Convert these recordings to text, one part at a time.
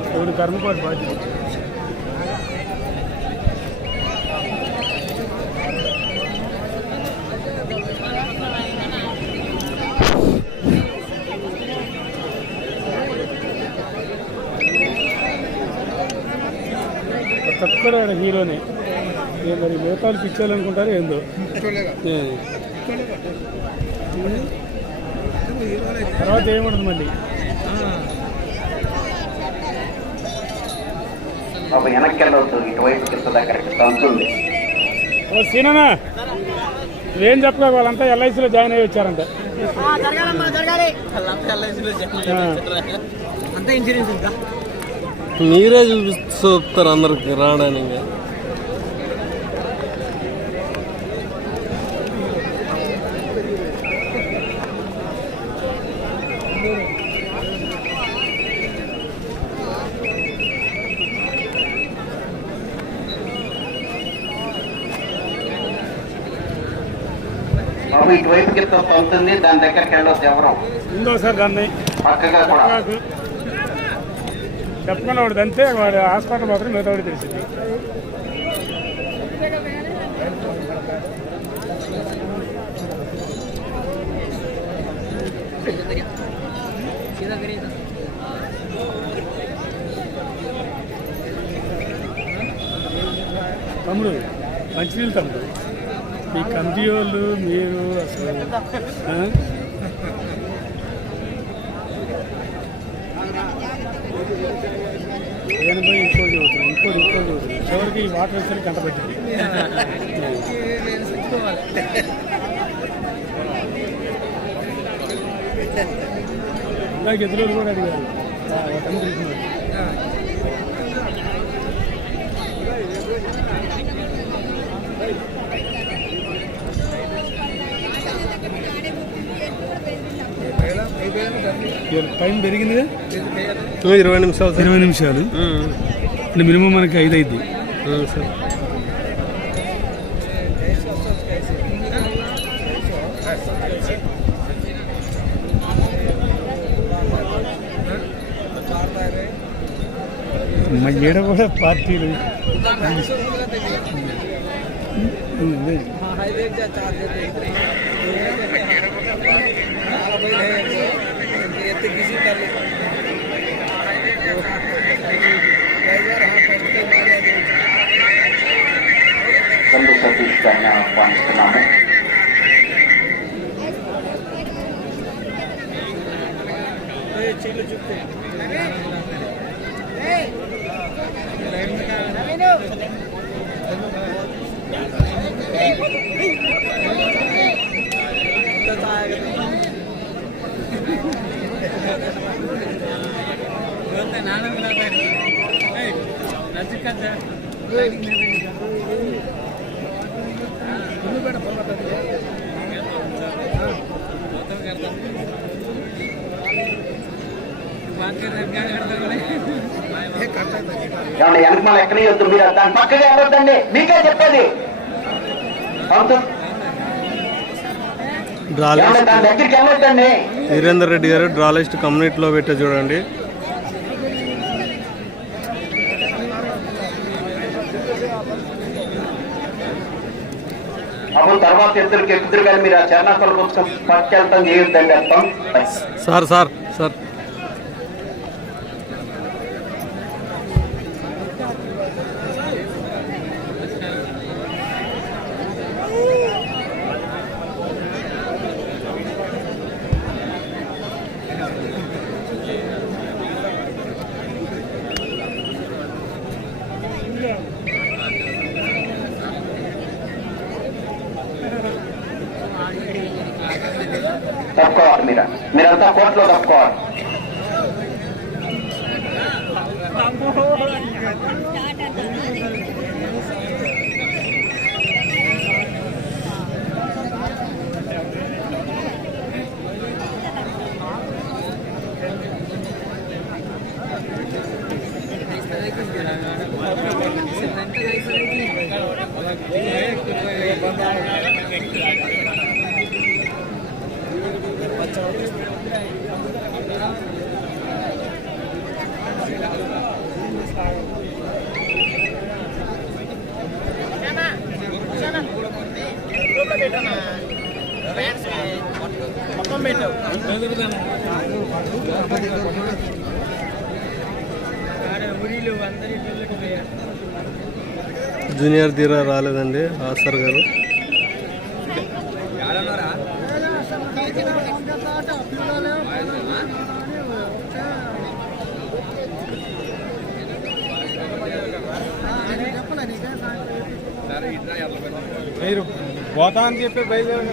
ఇప్పుడు కర్మకోటి బాధ్యత. తక్కువ హీరోనే. ఏ మరి మిగతాలు పిచ్చాలనుకుంటారు ఏందో. తర్వాత ఏముండదు మళ్ళీ? ఒక వెనక్కి వెళ్ళవద్దు ఇటువైపు కింద దగ్గర తంతుంది ఓ సీననా ఏం చెప్పగా వాళ్ళంతా ఎల్ఐసిలో జాయిన్ అయ్యి వచ్చారంట. ఆ. అంతా ఇన్సూరెన్స్ ఇంకా మీరే చూపిస్తారు అందరికి రావడానికి. బాబు ఇటువైపు కింద తంతుంది దాని దగ్గరికి వెళ్ళొద్దు ఎవరు. పక్కగా కూడా. చెప్పకుండా వాడు అంతే వాడు హాస్పిటల్ మాత్రం మిగతా వాడు తెలిసింది. తమ్ముడు మంచినీళ్ళు తమ్ముడు. మీ కమిటీ వాళ్ళు మీరు అసలు ఎనభై ఇంకో చదువుతున్నాను ఇంకోటి ఇంకో చదువుతున్నాను చివరికి ఈ వాటర్ వచ్చేసరికి గంట పెట్టింది. నేను చచ్చిపోవాలి ఇందాక ఎదురు కూడా అడిగారు టైం పెరిగిందిగా ఇరవై నిమిషాలు ఇరవై నిమిషాలు. ఇప్పుడు మినిమం మనకి ఐదు అయింది సార్. మా ఏడ కూడా పార్టీలు. करते किसी का संघ सतीश का नाम पाँच नाम है चलो चुप है तो तो ఏమన్నా వెనకమాల ఎక్కనియొద్దు మీరు? దాని పక్కగా వెళ్ళొద్దండి మీకే చెప్పేది. దాని దగ్గరికి వెళ్ళొద్దండి. వీరేందర్ రెడ్డి గారు డ్రా లిస్ట్ కమ్యూనిటీలో పెట్టే చూడండి. తర్వాత ఇద్దరికి కానీ మీరు ఆ కోసం పట్టుకెళ్తాం చేయొద్దండి అర్థం? Sir sir sir. దక్కోవాలి మీరు మీరంతా కోర్టులో దక్కోవాలి జూనియర్ తీరా రాలేదండి ఆసర్ గారు. పోతా అని చెప్పి బయలుదేరి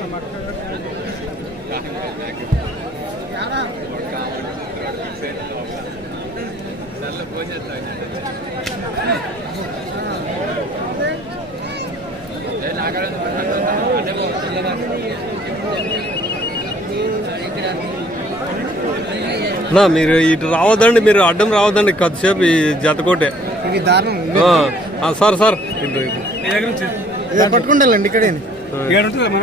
నా మీరు ఇటు రావద్దండి మీరు అడ్డం రావద్దండి కొద్దిసేపు ఈ జతకోటే. Sir sir. ఇటు, పట్టుకుంటాలండి ఇక్కడే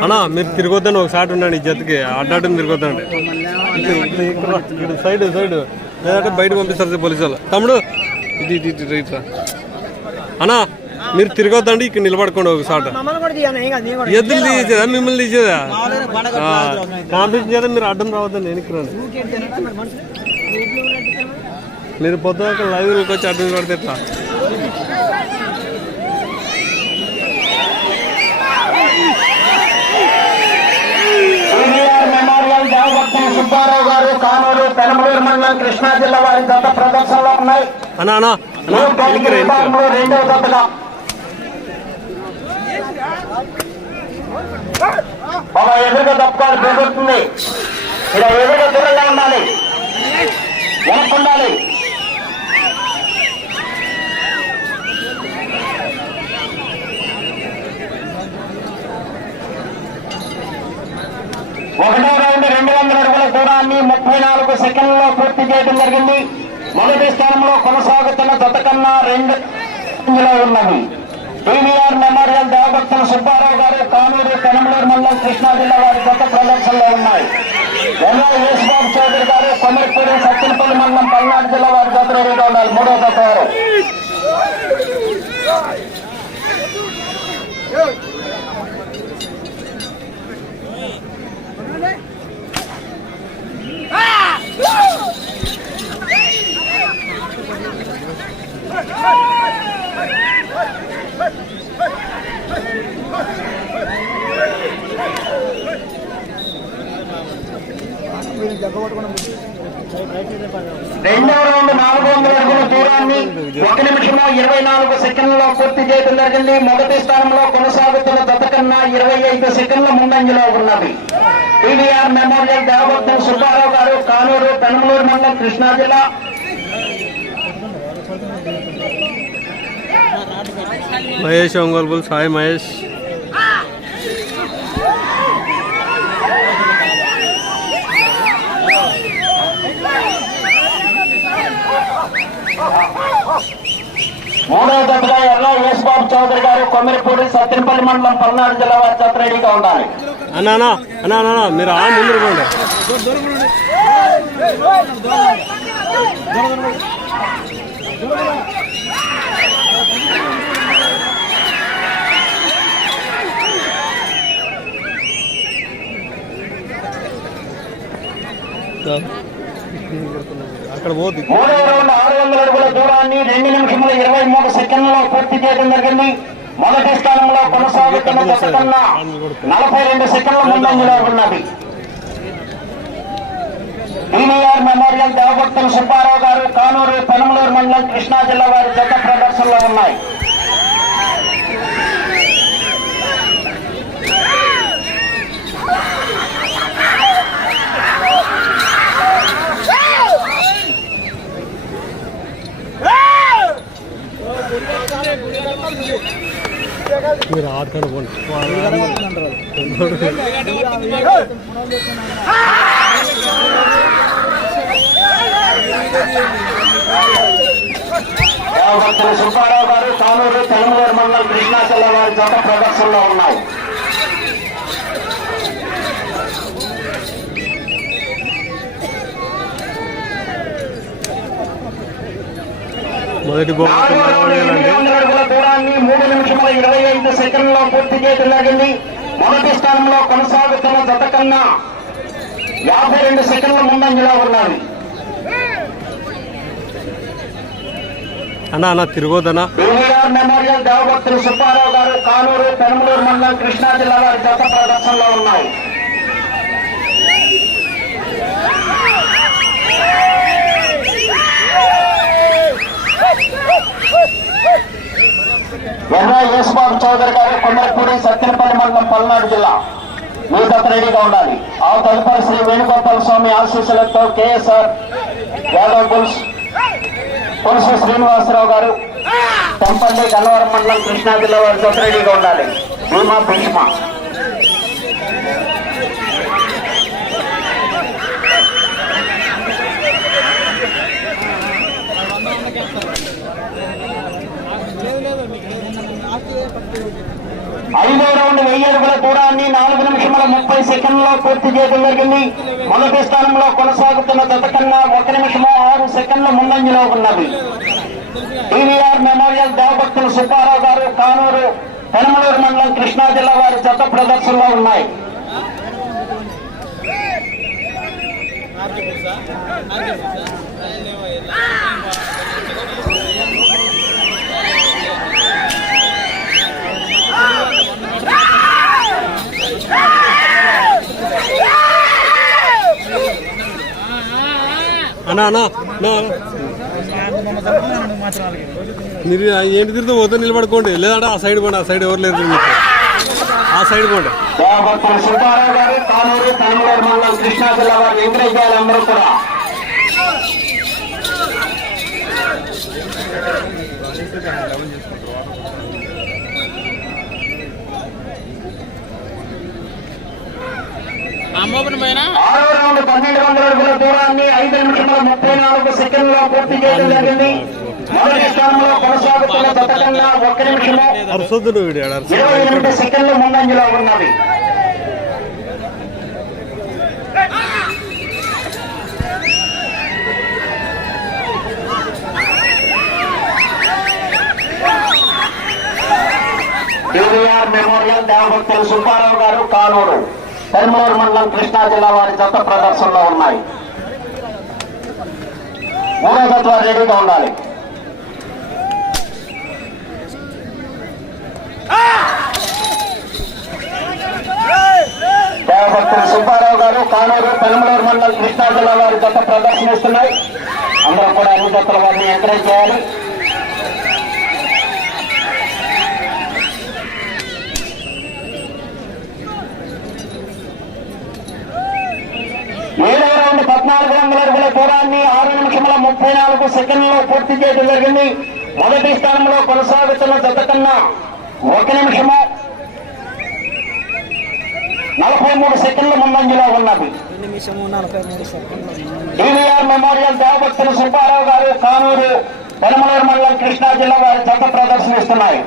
అన్నా మీరు తిరగొద్దండి ఒకసారి ఉండండి ఈ జతకి అడ్డాటం తిరగొద్దండి. ఇక్కడ, సైడ్ సైడ్ లేదంటే బయట పంపిస్తారు పోలీసు వాళ్ళు. తమ్ముడు. ఇటు ఇటు రైట్ అన్నా మీరు తిరగొద్దండి ఇక్కడ నిలబడుకోండి ఒకసారి నేను ఎద్దులు తీసేదా మిమ్మల్ని తీసేదా కాంపిటీషన్ చేద్దాం మీరు అడ్డం రావద్దండి వెనక్కి రండి. మీరు పొద్దున లైవ్లోకి వచ్చి అడ్డం పడితే ఎట్లా? సుబ్బారావు గారు కానూరు పెనమలూరు మండలం కృష్ణా జిల్లా వారి గత ప్రదర్శనలో ఉన్నాయి. రెండవ జతగా. ఎదురుగా తప్పుకోవాలి పెరుగుతుంది ఇక్కడ ఎదురుగా దూరంగా ఉండాలి ఒకటో రౌండ్ రెండు వందల అడుగుల దూరాన్ని ముప్పై నాలుగు సెకండ్లలో పూర్తి చేయడం జరిగింది. మొదటి స్థానంలో కొనసాగుతున్న జత కన్నా రెండు ఉన్నవి. టీవీఆర్ మెమోరియల్ దేవభక్తుల సుబ్బారావు గారు కానూరు పెనమలూరు మండలం కృష్ణా జిల్లా వారి గత ప్రదర్శనలో ఉన్నాయి. ఎల్లా యేసుబాబు చౌదరి గారు కొమరపూడి సత్యనపల్లి మండలం పల్నాడు జిల్లా వారి గత రెడీగా ఉండాలి మూడో జత రెండవ రౌండ్ నాలుగు వందల అడుగుల దూరాన్ని ఒక నిమిషంలో ఇరవై నాలుగు సెకండ్లలో పూర్తి చేయడం జరిగింది మొదటి స్థానంలో కొనసాగుతున్న దత్తకన్నా ఇరవై ఐదు సెకండ్ల ముందంజలో ఉన్నది టీవీఆర్ మెమోరియల్ దేవభక్తులు సుబ్బారావు గారు కానూరు పెనమలూరు మండలం కృష్ణా జిల్లా మహేష్ ఒంగోలు సాయి మహేష్. మూడవ జతగా ఎర్ర యేసుబాబు చౌదరి గారు కొమ్మిరిపూడి సత్యనపల్లి మండలం పల్నాడు జిల్లా వారి జత రెడీగా ఉండాలి. అన్నా అన్నా అన్నా అన్నా, అన్నా మీరు ఆ ముందు అక్కడ పోద్ది మూడవ రౌండ్ వందల అడుగుల దూరాన్ని రెండు నిమిషముల ఇరవై మూడు సెకండ్లలో పూర్తి చేయడం జరిగింది. మొదటి స్థానంలో కొనసాగుతున్న జత కన్నా నలభై రెండు సెకండ్ల ముందంజలో ఉన్నది. టీవీఆర్ మెమోరియల్ దేవభక్తులు సుబ్బారావు గారు కానూరు పెనమలూరు మండలం కృష్ణా జిల్లా వారి జత ప్రదర్శనలో ఉన్నాయి. మీరు ఆడతాడు పోండి సుబ్బారావు గారు తానూరు తెలంగాణ మండలం కృష్ణా జిల్లా వారి జత ప్రదర్శనలో ఉన్నాయి. మొదటి మూడు నిమిషముల ఇరవై ఐదు సెకండ్లలో పూర్తి చేయడం జరిగింది మొదటి స్థానంలో కొనసాగుతున్న జత కన్నా యాభై రెండు సెకండ్ల ముందంజలో ఉన్నది. అన్నా అన్న తిరగొద్దనా బీవీఆర్ మెమోరియల్ దేవభక్తులు సుబ్బారావు గారు కానూరు పెనుమలూరు మండలం కృష్ణా జిల్లా వారి జత ప్రదర్శనలో ఉన్నాయి. ఎర్ర యేసుబాబు చౌదరి గారు కొమ్మరపూడి సత్యనపల్లి మండలం పల్నాడు జిల్లా. మీ జత రెడీగా ఉండాలి. ఆ తదుపరి శ్రీ వేణుగోపాల స్వామి ఆశీస్సులతో కేఎస్ఆర్ యాదవ్ బుల్స్ పులుసు శ్రీనివాసరావు గారు తెంపల్లి గన్నవరం మండలం కృష్ణా జిల్లా వారి జత రెడీగా ఉండాలి. భీమా భీష్మ. ఐదో రౌండ్ వెయ్యి అడుగుల దూరాన్ని నాలుగు నిమిషముల ముప్పై సెకండ్లో పూర్తి చేయడం జరిగింది. మొదటి స్థానంలో కొనసాగుతున్న జత కన్నా ఒక నిమిషము ఆరు సెకండ్ల ముందంజలో ఉన్నది. టీవీఆర్ మెమోరియల్ దేవభక్తులు సుబ్బారావు గారు కానూరు పెనమలూరు మండలం కృష్ణా జిల్లా వారి జత ప్రదర్శనలో ఉన్నాయి. అన్నా అన్నా మీరు ఏంటి తిరుగుతూ పోతే నిలబడుకోండి. లేదంటే ఆ సైడ్ పోండి ఆ సైడ్ ఎవరు లేరు మీకు. ఆ సైడ్ పోండి. సుబ్బారావు గారు మండలం కృష్ణా జిల్లా వారి ఎంకరేజ్ అందరూ కూడా ఆరో రౌండ్ పన్నెండు వందల అడుగుల దూరాన్ని ఐదు నిమిషముల ముప్పై నాలుగు సెకండ్లో పూర్తి చేయడం జరిగింది. మొదటి స్థానంలో కొనసాగుతున్న జత కన్నా ఒక్క నిమిషము అరసొద్దు వీడు ఆడ అరసొద్దు. ఇరవై ఎనిమిది సెకండ్ల ముందంజలో ఉన్నది టీవీఆర్ మెమోరియల్ దేవభక్తులు సుబ్బారావు గారు కానూరు. పెరుమలూరు మండలం కృష్ణా జిల్లా వారి జత ప్రదర్శనలో ఉన్నాయి. మూడో జత రెడీగా ఉండాలి. దేవభక్తులు సుబ్బారావు గారు కానూరు పెనమలూరు మండలం కృష్ణా జిల్లా వారి జత ప్రదర్శనిస్తున్నాయి. అందరూ కూడా అన్ని జతల వారిని ఎంకరేజ్ చేయాలి ఏడవ రౌండ్ పద్నాలుగు వందల అడుగుల దూరాన్ని ఆరు నిమిషముల ముప్పై నాలుగు సెకండ్లలో పూర్తి చేయడం జరిగింది. మొదటి స్థానంలో కొనసాగుతున్న జత కన్నా ఒక నిమిషము నలభై మూడు సెకండ్ల ముందంజలో ఉన్నది. డివిఆర్ మెమోరియల్ దేవభక్తులు సుబ్బారావు గారు కానూరు పెనమలూరు మండలం కృష్ణా జిల్లా వారి జత ప్రదర్శనిస్తున్నాయి.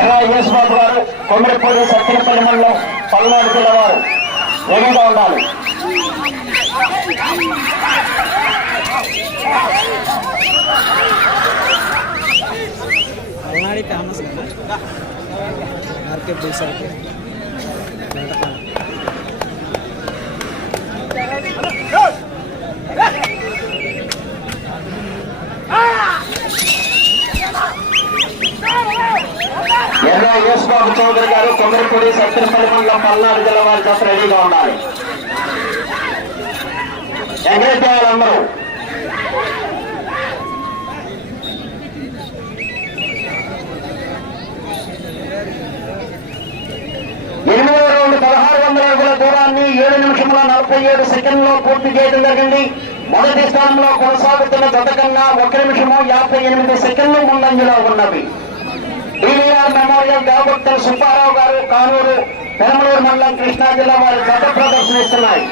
ఎర్ర యేసుబాబు గారు కొమ్మిడిపూడి సత్యనపల్లి మండలం పల్నాడు జిల్లా వారు. రెడీగా ఉండాలి. పల్నాడి ఫేమస్ కదా? ఎర్ర యేసుబాబు చౌదరి గారు కొమ్మరిపూడి సత్యనపల్లి మండలం పల్నాడు జిల్లా వారి చేత రెడీగా ఉండాలి. ఎంకరేజ్ చేయాలి అందరూ. ఎనిమిదో రౌండ్ పదహారు వందల అడుగుల దూరాన్ని ఏడు నిమిషముల నలభై ఏడు సెకండ్లో పూర్తి చేయడం జరిగింది. మొదటి స్థానంలో కొనసాగుతున్న జత కన్నా ఒక నిమిషము యాభై ఎనిమిది సెకండ్లు ముందంజలో ఉన్నవి. డివిఆర్ మెమోరియల్ దేవభక్తులు సుబ్బారావు గారు కానూరు పెనమలూరు మండలం కృష్ణా జిల్లా వారి జత ప్రదర్శనిస్తున్నాయి.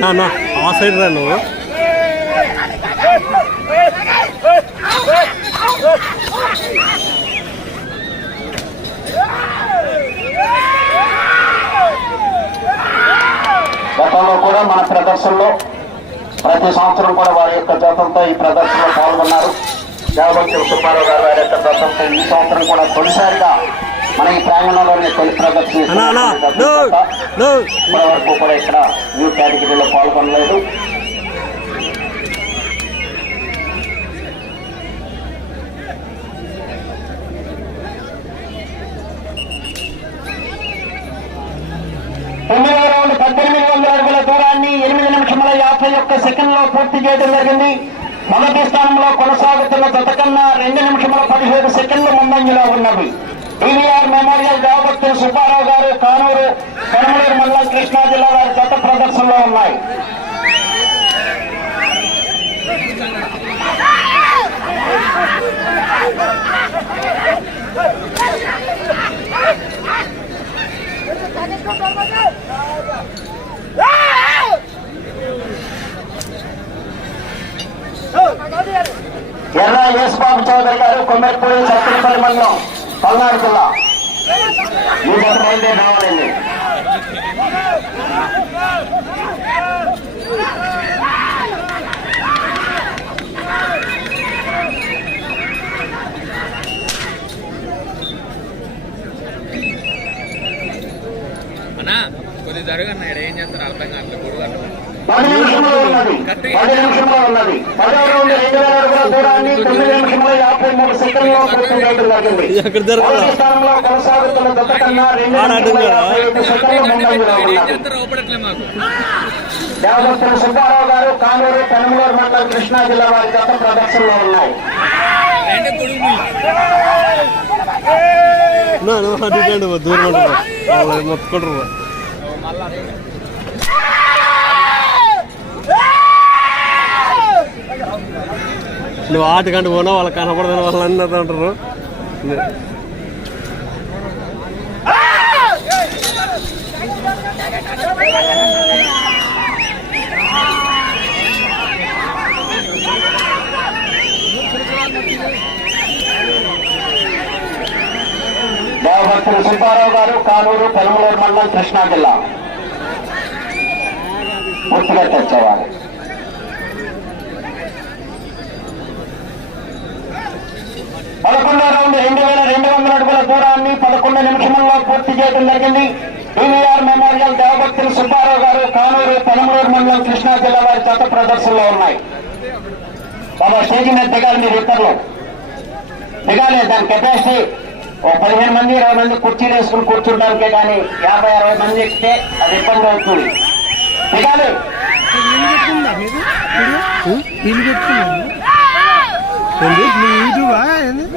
నా నా ఆ సైడ్ రా నువ్వు గతంలో కూడా మన ప్రదర్శనలో ప్రతి సంవత్సరం కూడా వారి యొక్క జతంతో ఈ ప్రదర్శనలో పాల్గొన్నారు. దేవభక్తులు సుబ్బారావు గారు వారి యొక్క జతంతో ఈ సంవత్సరం కూడా తొలిసారిగా మన ఈ ప్రాంగణంలోనే తొలి ప్రదర్శన ఇప్పటి వరకు కూడా ఇక్కడ న్యూ కేటగిరీలో పాల్గొనలేదు. ముప్పై ఒక్క సెకండ్లో పూర్తి చేయడం జరిగింది. మొదటి స్థానంలో కొనసాగుతున్న జత కన్నా రెండు నిమిషముల పదిహేడు సెకండ్లు ముందంజలో ఉన్నవి. డివిఆర్ మెమోరియల్ దేవభక్తి సుబ్బారావు గారు కానూరు కనుమలూరు మండలం కృష్ణా జిల్లా వారి జత ప్రదర్శనలో ఉన్నాయి. ఎర్ర యేసుబాబు చౌదరి గారు కొమ్మెరపూడి సత్తిపల్లి మండలం పల్నాడు జిల్లా. మీ జత బయలుదేరి రావాలండి. అన్నా కొద్ది జరగన్న ఏం చేస్తారు? అర్థం కావట్లేదు గొడవ అర్థం పది నిమిషంలో ఉన్నది. పది నిమిషంలో ఉన్నది. పదవ రౌండ్ రెండు వేల అడుగుల దూరాన్ని తొమ్మిది నిమిషంలో యాభై మూడు సెకండ్లో పూర్తి చేయడం జరిగింది మొదటి స్థానంలో కొనసాగుతున్న జత కన్నా రెండు కదా? యాభై ఐదు సెకండ్లు ముందంజలో దేవదత్తుల సుబ్బారావు గారు కానూరు పెనమలూరు మండలం కృష్ణా జిల్లా వారి జత ప్రదర్శనలో ఉన్నాయి. నా నువ్వు అటు ఇటు అంటే దూరం ఉంటారు వాళ్ళు మొత్తుకుంటారు నువ్వు ఆటకంటే పోనా వాళ్ళకి కనపడదని వాళ్ళు అన్నది అంటారు. దేవభక్తులు సుబ్బారావు గారు కానూరు పెనమలూరు మండలం కృష్ణా జిల్లా. పూర్తిగా తెచ్చేవారు పదకొండో రౌండ్ రెండు వేల రెండు వందల అడుగుల దూరాన్ని పదకొండు నిమిషంలో పూర్తి చేయడం జరిగింది. టీవీఆర్ మెమోరియల్ దేవభక్తులు సుబ్బారావు గారు కానూరు పనమూరు మండలం కృష్ణా జిల్లా వారి చెత్త ప్రదర్శనలో ఉన్నాయి. బాబా స్టేజ్ మీద దిగాలి మీరు ఇద్దరు దిగాలి దాని కెపాసిటీ ఓ పదిహేను మంది ఇరవై మంది కుర్చీలు వేసుకుని కూర్చుంటానికే కానీ యాభై అరవై మంది ఎక్కితే అది ఇబ్బంది అవుతుంది. దిగాలి.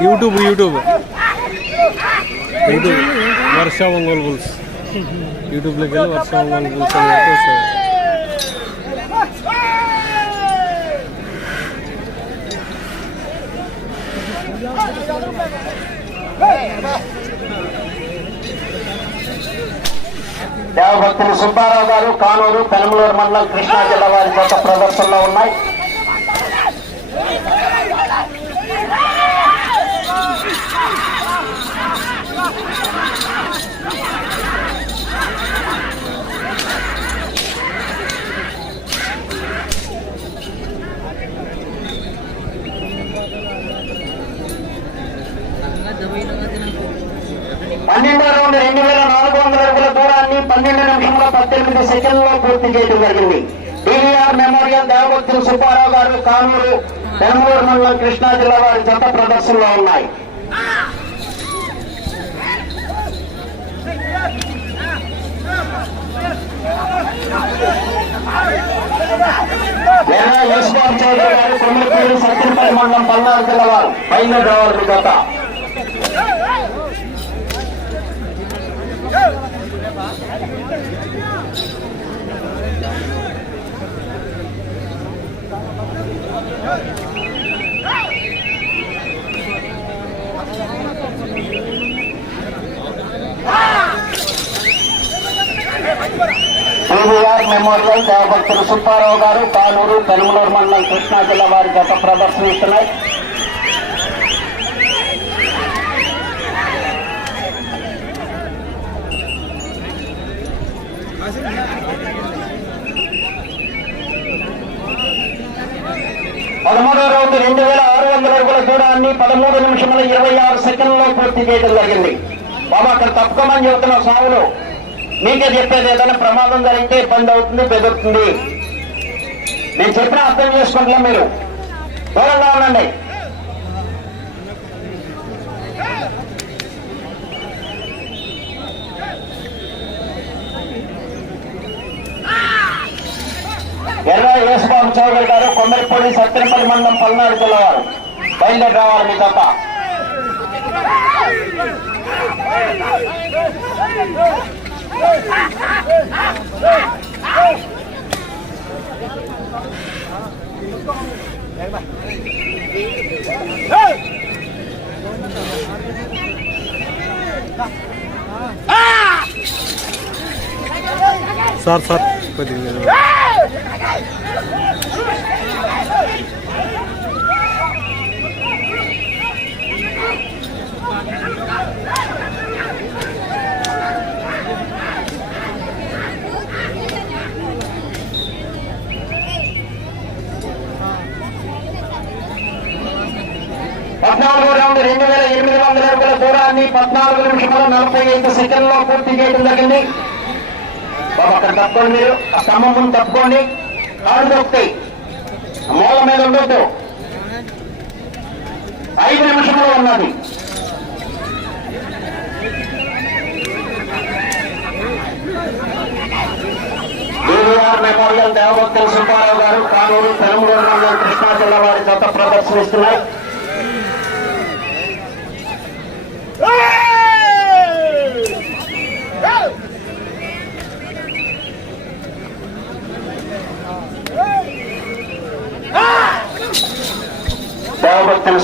YouTube YouTube. YouTube. Varsha Ongole bulls యూట్యూబ్లోకి వెళ్ళి వర్ష ఒంగోలు గుల్స్ అని వస్తుంది దేవభక్తులు సుబ్బారావు గారు కానూరు పెనమలూరు మండలం కృష్ణా జిల్లా వారి జత ప్రదర్శనలో ఉన్నాయి. పన్నెండో రౌండ్ రెండు వేల నాలుగు వందల అడుగుల దూరాన్ని పన్నెండు నిమిషంలో పద్దెనిమిది సెకండ్లో పూర్తి చేయడం జరిగింది. టీవీఆర్ మెమోరియల్ దేవభక్తులు సుబ్బారావు గారు కానూరు బెంగళూరు మండలం కృష్ణా జిల్లా వారి చెత్త ప్రదర్శనలో ఉన్నాయి. లేదా చౌదరి గారు మండలం పల్నాడు జిల్లా వారు. పైన driver TVR memorial Devabhaktuni Subbarao గారు పాలూరు పెనుమలూరు మండలం కృష్ణా జిల్లా వారి గత ప్రదర్శనిస్తున్నాయి. పదమూడో రౌండ్ రెండు వేల ఆరు వందల అడుగుల దూరాన్ని పదమూడు నిమిషముల ఇరవై ఆరు సెకండ్లో పూర్తి చేయడం జరిగింది. బాబా అక్కడ తప్పుకోమని చెబుతున్న సాగులో మీకే చెప్పేది ఏదైనా ప్రమాదం జరిగితే ఇబ్బంది అవుతుంది పెరుగుతుంది నేను చెప్పిన అర్థం చేసుకుంటున్నా మీరు. దూరంగా ఉండండి. ఎర్ర యేసుబాబు చౌదరి గారు కొమ్మరిపూడి సత్తెనపల్లి మండలం పల్నాడు జిల్లా వారు. బయలుదేరి రావాలి మీ తప్ప. సార్ సార్ కొద్దిగా పద్నాలుగో రౌండ్ రెండు వేల ఎనిమిది వందల అడుగుల దూరాన్ని పద్నాలుగు నిమిషముల నలభై ఐదు సెకండ్లో పూర్తి చేయడం జరిగింది. బాబు అక్కడ తప్పుకోండి మీరు. ఆ స్తంభం ముందు తప్పుకోండి. కాళ్ళు దొరుకుతాయి. మూల మీద ఉండొద్దు. ఐదు నిమిషంలో ఉన్నది. డివిఆర్ మెమోరియల్ దేవభక్తుల సుబ్బారావు గారు కానూరు పెనుమూరు కృష్ణా జిల్లా వారి చెత్త ప్రదర్శనిస్తున్నాయి దేవభక్తుల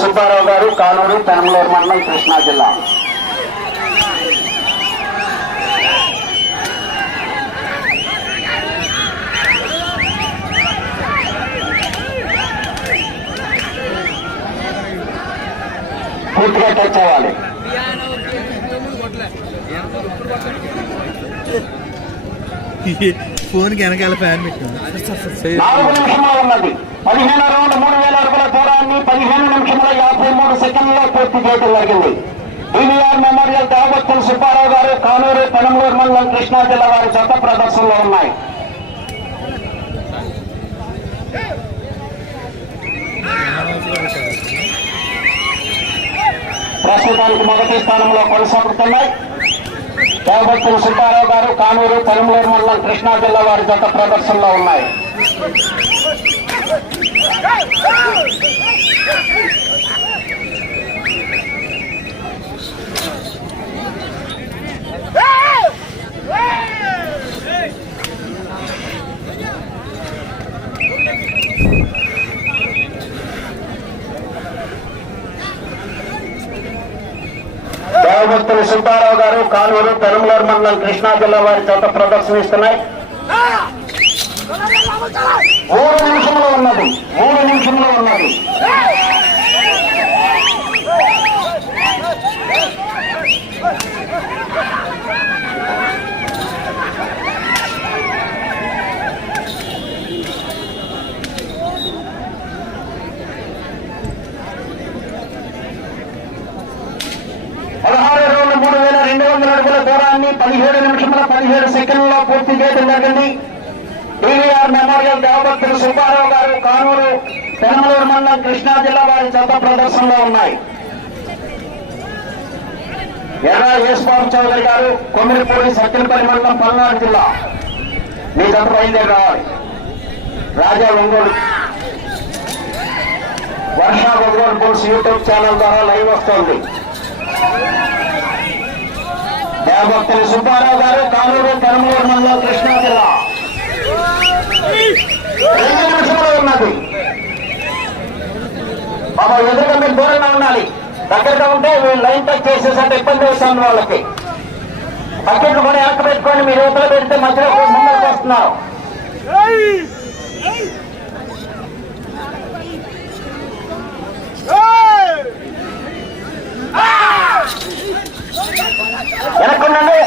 కానూరు పెనమలూరు మండలం కృష్ణా జిల్లా. పూర్తిగా టచ్ అవ్వాలి. ఫోన్కి వెనకాల ఫ్యాన్ పెట్టాను పదిహేను రౌండ్ మూడు వేల అడుగుల పదిహేను నిమిషముల యాభై మూడు సెకండ్లలో పూర్తి చేయడం జరిగింది. బీవీఆర్ మెమోరియల్ దేవభక్తుల సుబ్బారావు గారు కానూరు పెనమూరు మండలం కృష్ణా జిల్లా వారి చేత ప్రదర్శనలో ఉన్నాయి. ప్రస్తుతానికి మొదటి స్థానంలో కొనసాగుతున్నాయి. దేవభక్తుల సుబ్బారావు గారు కానూరు పెనమూరు మండలం కృష్ణా జిల్లా వారి జత ప్రదర్శనలో ఉన్నాయి. దేవభక్తుల సుబ్బారావు గారు కాలువలు పెనమలూరు మండలం కృష్ణా జిల్లా వారి చేత ప్రదర్శనిస్తున్నాయి. మూడు నిమిషంలో ఉన్నది. మూడు నిమిషంలో ఉన్నది. పదహారు రోజులు మూడు వేల రెండు వందల పదిహేడు నిమిషముల పదిహేడు సెకండ్లలో పూర్తి చేయడం జరిగింది. టీవీఆర్ దేవభక్తులు సుబ్బారావు గారు కానూరు పెనమలూరు మండలం కృష్ణా జిల్లా వారి చెత్త ప్రదర్శనలో ఉన్నాయి. ఎర్ర యేసుబాబు చౌదరి గారు కొమ్మిడిపూడి సత్యనపల్లి మండలం పల్నాడు జిల్లా. మీ చెత్త బయలుదేరి రావాలి. Raja Ongole. Varsha Ongole bulls YouTube channel ద్వారా లైవ్ వస్తోంది. దేవభక్తులు సుబ్బారావు గారు కానూరు పెనమలూరు మండలం కృష్ణా జిల్లా రెండు నిమిషంలో ఉన్నది బాబా ఎదురుగా మీరు దూరంగా ఉండాలి. దగ్గరగా ఉంటే వీళ్ళు లైన్ టచ్ చేసేసంటే ఇబ్బంది వస్తుంది వాళ్ళకి. బకెట్లు కూడా వెనక్కి పెట్టుకొని మీరు యువతలు పెడితే మధ్యలో ముందరికి వస్తున్నారు వెనక్కుండండి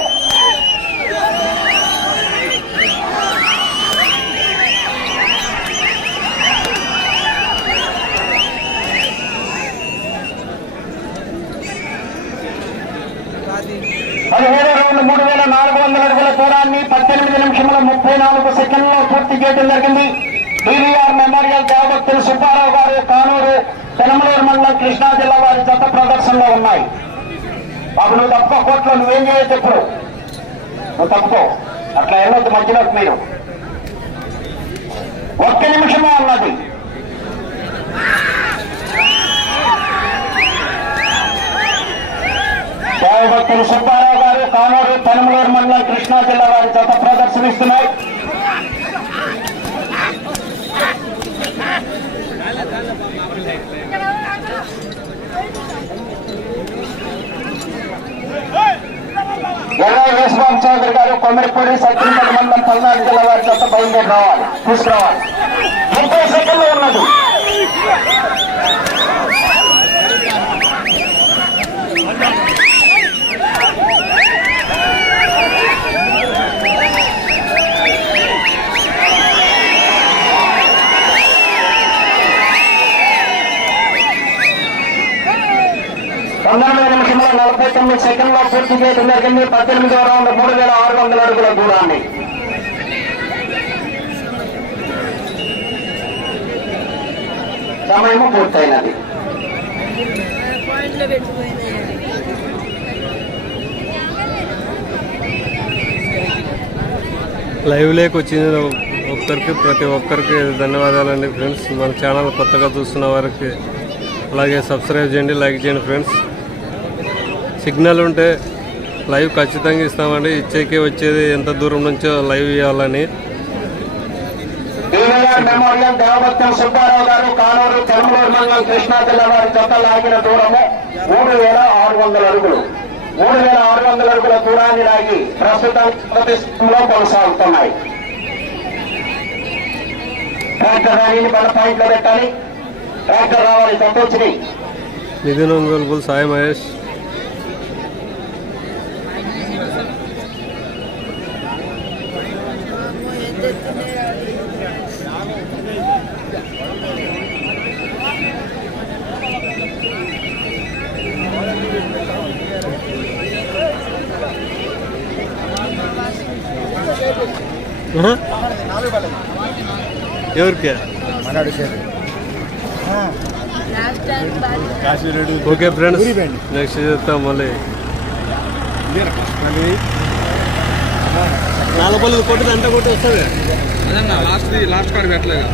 పదిహేడు రౌండ్ మూడు వేల నాలుగు వందల అడుగుల దూరాన్ని పద్దెనిమిది నిమిషముల ముప్పై నాలుగు సెకండ్లో పూర్తి చేయడం జరిగింది. డివిఆర్ మెమోరియల్ దేవభక్తులు సుబ్బారావు గారు కానూరు పెనమలూరు మండలం కృష్ణా జిల్లా వారి జత ప్రదర్శనలో ఉన్నాయి. బాబు నువ్వు తప్పుకో కోర్టులో నువ్వేం చేయొచ్చు ఎప్పుడు? నువ్వు తప్పుకో. అట్లా వెళ్ళొద్దు మంచిగా మీరు. ఒక్క నిమిషమే ఉన్నది. దేవభక్తులు సుబ్బారావు గారు కానూరు పనమలూరు మండలం కృష్ణా జిల్లా వారి జత ప్రదర్శనిస్తున్నాయి. ఎర్ర యేసుబాబు చౌదరి గారు కొమ్మిరిపూడి సత్యంపల్లి మండలం పల్నాడు జిల్లా వారి జత బయలుదేరి రావాలి తీసుకురావాలి. ముప్పై సెకండ్లు ఉన్నది. నిమిషంలో సెకండ్లో పూర్తి చేయడం జరిగింది. పద్దెనిమిదవ రౌండ్ మూడు వేల ఆరు వందల అడుగుల దూరాన్ని. సమయము పూర్తయినది. లైవ్ లేక వచ్చిన ఒక్కరికి ప్రతి ఒక్కరికి ధన్యవాదాలండి ఫ్రెండ్స్ మన ఛానల్ కొత్తగా చూస్తున్న వారికి అలాగే సబ్స్క్రైబ్ చేయండి లైక్ చేయండి ఫ్రెండ్స్ సిగ్నల్ ఉంటే లైవ్ ఖచ్చితంగా ఇస్తామండి. ఇచ్చేకే వచ్చేది ఎంత దూరం నుంచో లైవ్ ఇవ్వాలని. టీవీఆర్ మెమోరియల్ దేవభక్తుల సుబ్బారావు గారు కానూరు పెనమలూరు మండలం కృష్ణా జిల్లా వారి జత లాగిన దూరము మూడు వేల ఆరు వందల అడుగులు. మూడు వేల ఆరు వందల అడుగుల దూరాన్ని లాగి ప్రస్తుతం స్థానంలో కొనసాగుతున్నాయి. ట్రాక్టర్ ర్యాలీని పాయింట్లో పెట్టాలి. ట్రాక్టర్ రావాలి ఒంగోలు సాయి మహేష్. ఎవరికి లాస్ట్ టైం బాగా ఓకే ఫ్రెండ్స్ నెక్స్ట్ చేస్తాం మళ్ళీ నాలుగు పళ్ళు కొట్టింది అంతా కొట్టి వస్తుంది లాస్ట్ లాస్ట్ కాడ పెట్టలేదు